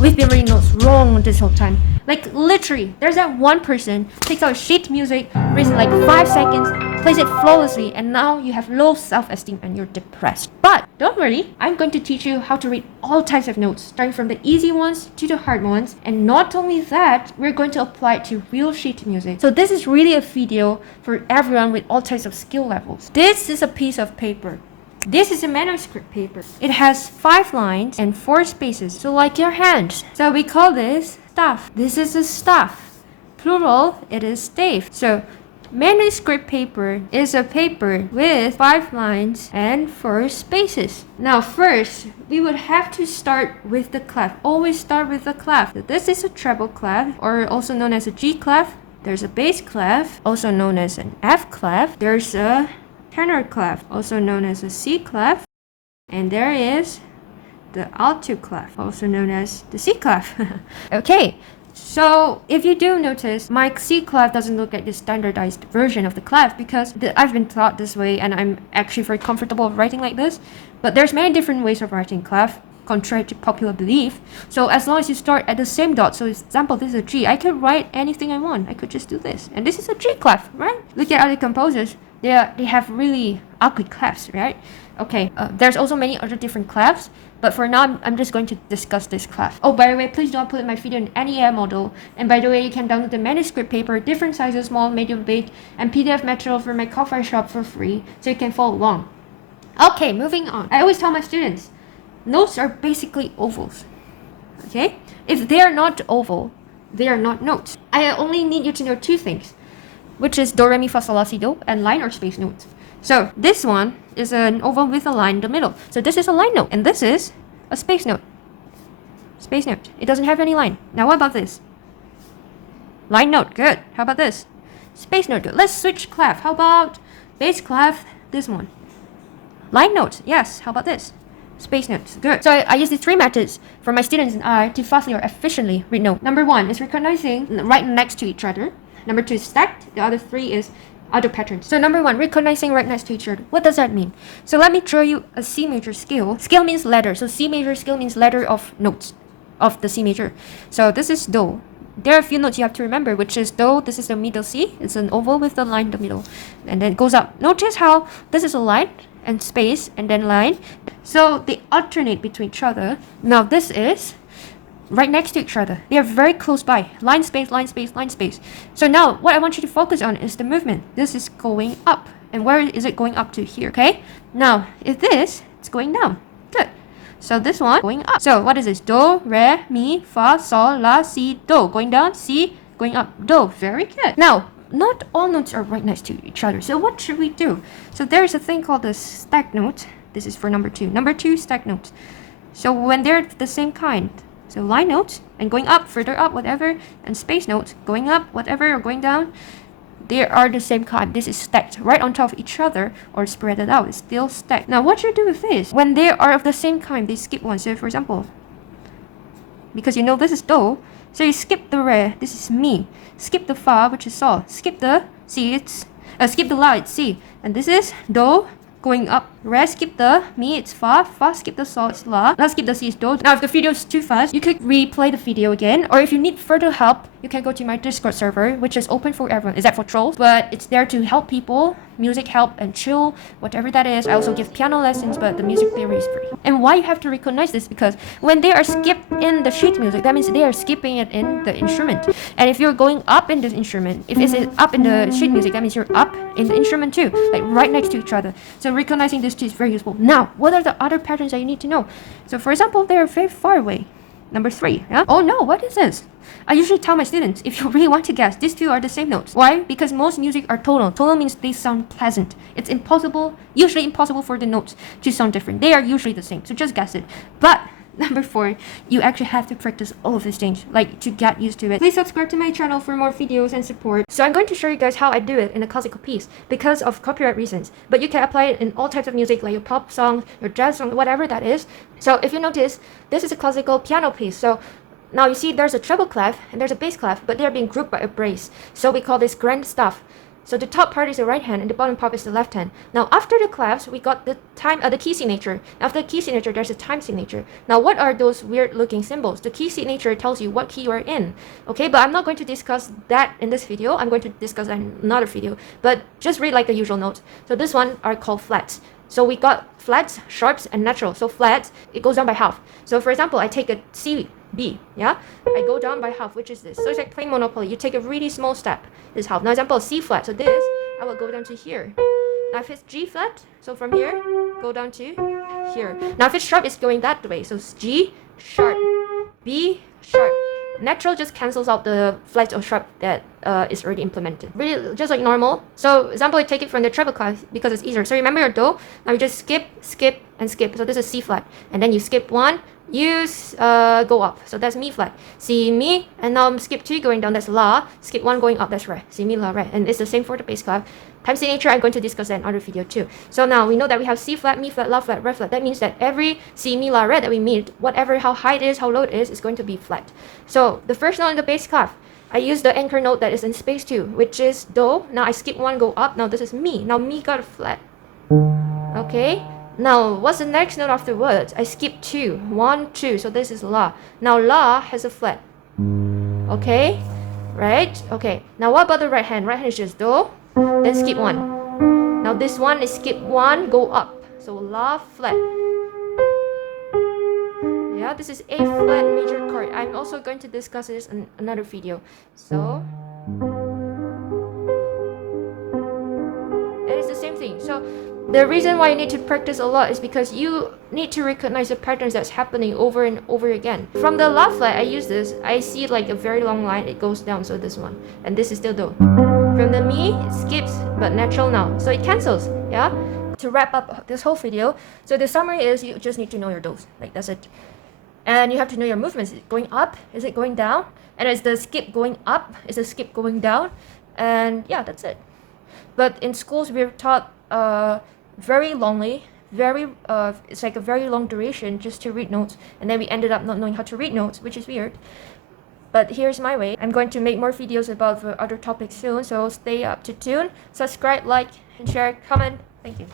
we've been reading notes wrong this whole time. Like literally, there's that one person takes out sheet music, reads in like 5 seconds, plays it flawlessly, and now you have low self-esteem and you're depressed. But don't worry, I'm going to teach you how to read all types of notes, starting from the easy ones to the hard ones. And not only that, we're going to apply it to real sheet music. So this is really a video for everyone with all types of skill levels. This is a piece of paper. This is a manuscript paper. It has 5 lines and 4 spaces, so like your hands. So we call this staff. This is a staff. Plural, it is stave. So manuscript paper is a paper with 5 lines and 4 spaces. Now first, we would have to start with the clef. Always start with the clef. So this is a treble clef, or also known as a G clef. There's a bass clef, also known as an F clef. There's a tenor clef, also known as a C clef, and there is the alto clef, also known as the C clef. Okay, so if you do notice, my C clef doesn't look like the standardized version of the clef because I've been taught this way and I'm actually very comfortable writing like this. But there's many different ways of writing clef, contrary to popular belief. So as long as you start at the same dot, so for example, this is a G, I could write anything I want. I could just do this. And this is a G clef, right? Look at other composers. They have really ugly clefs, right? Okay, there's also many other different clefs, but for now, I'm just going to discuss this clef. Oh, by the way, please don't put my video in any AI model. And by the way, you can download the manuscript paper, different sizes, small, medium, big, and PDF material from my coffee shop for free, so you can follow along. Okay, moving on. I always tell my students, notes are basically ovals, okay? If they are not oval, they are not notes. I only need you to know 2 things, which is do, re, mi, fa, sol, la, si, do, and line or space notes. So this one is an oval with a line in the middle. So this is a line note, and this is a space note. Space note. It doesn't have any line. Now what about this? Line note, good. How about this? Space note, good. Let's switch clef. How about bass clef, this one? Line note, yes. How about this? Space notes, good. So I use these 3 methods for my students and I to fastly or efficiently read note. Number 1 is recognizing right next to each other. Number 2 is stacked. The other 3 is other patterns. So number 1, recognizing right next to each other. What does that mean? So let me draw you a C major scale. Scale means letter. So C major scale means letter of notes of the C major. So this is do. There are a few notes you have to remember, which is do. This is the middle C. It's an oval with the line in the middle. And then it goes up. Notice how this is a line and space and then line. So they alternate between each other. Now this is right next to each other. They are very close by. Line, space, line, space, line, space. So now what I want you to focus on is the movement. This is going up. And where is it going up to? Here, okay? Now, if this, it's going down. Good. So this one, going up. So what is this? Do, re, mi, fa, sol, la, si, do. Going down, si, going up, do. Very good. Now, not all notes are right next to each other. So what should we do? So there's a thing called the stack note. This is for number 2. Number 2, stack notes. So when they're the same kind, so line notes and going up, further up, whatever, and space notes going up, whatever, or going down, they are the same kind. This is stacked right on top of each other or spread it out. It's still stacked. Now, what you do with this? When they are of the same kind, they skip one. So, for example, because you know this is do, so you skip the re. This is mi. Skip the fa, which is sol. Skip the si. It's skip the la. It's si. And this is do. Going up, re, skip the mi, it's fa, skip the sol, it's la, skip the si, it's do. Now if the video is too fast, you could replay the video again, or if you need further help, you can go to my Discord server, which is open for everyone. Is that for trolls? But it's there to help people, music help and chill, whatever that is. I also give piano lessons, but the music theory is free. And why you have to recognize this? Because when they are skipped in the sheet music, that means they are skipping it in the instrument. And if you're going up in the instrument, if it's up in the sheet music, that means you're up in the instrument too, like right next to each other. So recognizing this too is very useful. Now, what are the other patterns that you need to know? So for example, they are very far away. Number 3, yeah? Oh no, what is this? I usually tell my students, if you really want to guess, these 2 are the same notes. Why? Because most music are tonal. Tonal means they sound pleasant. It's usually impossible for the notes to sound different. They are usually the same, so just guess it. But number 4, you actually have to practice all of these things, like to get used to it. Please subscribe to my channel for more videos and support. So I'm going to show you guys how I do it in a classical piece because of copyright reasons. But you can apply it in all types of music, like your pop song, your jazz song, whatever that is. So if you notice, this is a classical piano piece. So now you see there's a treble clef and there's a bass clef, but they're being grouped by a brace. So we call this grand staff. So the top part is the right hand and the bottom part is the left hand. Now after the clefs, we got the key signature. After the key signature, there's a time signature. Now what are those weird looking symbols? The key signature tells you what key you are in. Okay, but I'm not going to discuss that in this video. I'm going to discuss that in another video. But just read like the usual notes. So this one are called flats. So we got flats, sharps, and natural. So flats, it goes down by half. So for example, I take a C, B, yeah? I go down by half, which is this. So it's like playing Monopoly. You take a really small step, this half. Now example, C flat. So this, I will go down to here. Now if it's G flat, so from here, go down to here. Now if it's sharp, it's going that way. So it's G, sharp, B, sharp. Natural just cancels out the flats or sharp that is already implemented. Really, just like normal. So example, I take it from the treble clef because it's easier. So remember your do. Now you just skip, skip, and skip. So this is C flat. And then you skip one, you go up. So that's mi flat. Si, mi, and now skip 2 going down, that's la. Skip 1 going up, that's re. Si, mi, la, re. And it's the same for the bass clef. Time signature, I'm going to discuss that in other video too. So now we know that we have C flat, mi flat, la flat, re flat. That means that every si, mi, la, re that we meet, whatever, how high it is, how low it is going to be flat. So the first note in the bass clef, I use the anchor note that is in space 2, which is do. Now I skip 1, go up. Now this is mi. Now mi got a flat. Okay. Now what's the next note afterwards? I skip 2. 1, 2. So this is la. Now la has a flat. Okay. Right? Okay. Now what about the right hand? Right hand is just do. Then skip 1. Now this one is skip 1, go up. So la flat. Yeah, this is A flat major chord. I'm also going to discuss this in another video. So it is the same thing. So the reason why you need to practice a lot is because you need to recognize the patterns that's happening over and over again. From the la flat, I use this. I see like a very long line. It goes down. So this one, and this is still do. From the mi, it skips, but natural now. So it cancels. Yeah. To wrap up this whole video, so the summary is you just need to know your dos. Like that's it. And you have to know your movements. Is it going up? Is it going down? And is the skip going up? Is the skip going down? And yeah, that's it. But in schools, we're taught very longly, it's like a very long duration just to read notes. And then we ended up not knowing how to read notes, which is weird. But here's my way. I'm going to make more videos about other topics soon, so stay up to tune. Subscribe, like, and share, comment. Thank you.